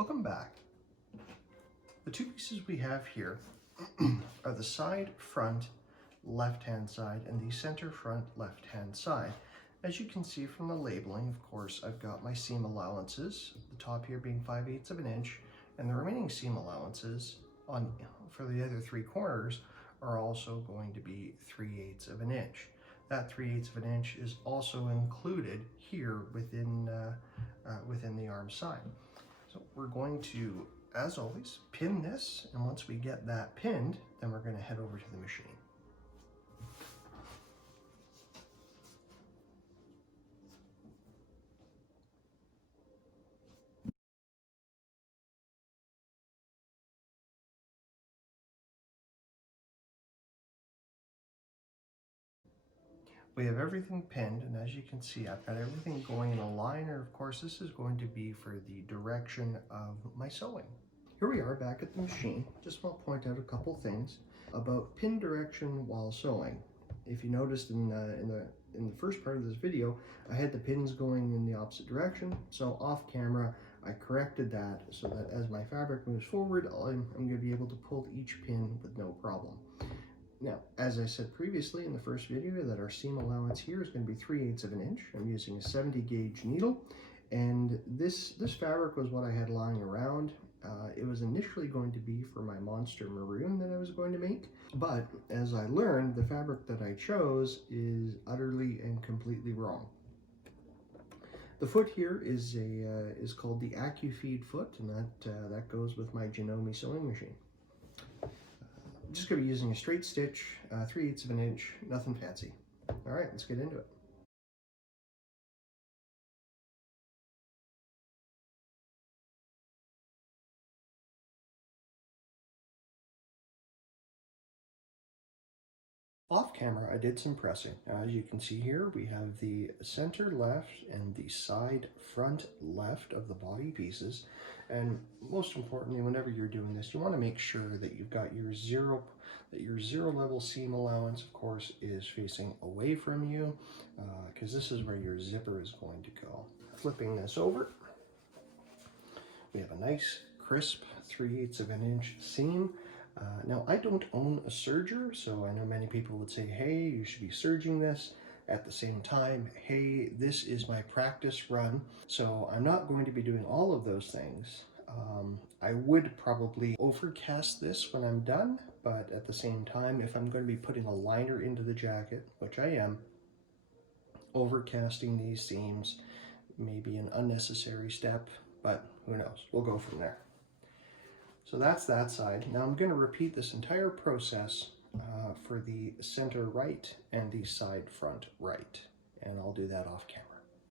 Welcome back. The two pieces we have here are the side front left-hand side and the center front left-hand side. As you can see from the labeling, of course, I've got my seam allowances, the top here being 5/8 of an inch, and the remaining seam allowances for the other three corners are also going to be 3/8 of an inch. That 3/8 of an inch is also included here within the arm side. So we're going to, as always, pin this, and once we get that pinned, then we're going to head over to the machine. We have everything pinned, and as you can see, I've got everything going in a line, and of course this is going to be for the direction of my sewing. Here we are back at the machine. Just want to point out a couple things about pin direction while sewing. If you noticed in the first part of this video, I had the pins going in the opposite direction, so off camera I corrected that so that as my fabric moves forward, I'm going to be able to pull each pin with no problem. Now, as I said previously in the first video, that our seam allowance here is going to be 3/8 of an inch. I'm using a 70 gauge needle, and this fabric was what I had lying around. It was initially going to be for my monster maroon that I was going to make, but as I learned, the fabric that I chose is utterly and completely wrong. The foot here is called the AccuFeed foot, and that goes with my Janome sewing machine. I'm just going to be using a straight stitch, 3/8 of an inch, nothing fancy. All right, let's get into it. Off camera, I did some pressing. Now, as you can see here, we have the center left and the side front left of the body pieces. And most importantly, whenever you're doing this, you want to make sure that you've got your zero level seam allowance, of course, is facing away from you, because this is where your zipper is going to go. Flipping this over, we have a nice crisp 3/8 of an inch seam. Now, I don't own a serger, so I know many people would say, hey, you should be serging this. At the same time, hey, this is my practice run, so I'm not going to be doing all of those things. I would probably overcast this when I'm done, but at the same time, if I'm going to be putting a liner into the jacket, which I am, overcasting these seams may be an unnecessary step, but who knows? We'll go from there. So that's that side. Now I'm going to repeat this entire process for the center right and the side front right, and I'll do that off camera.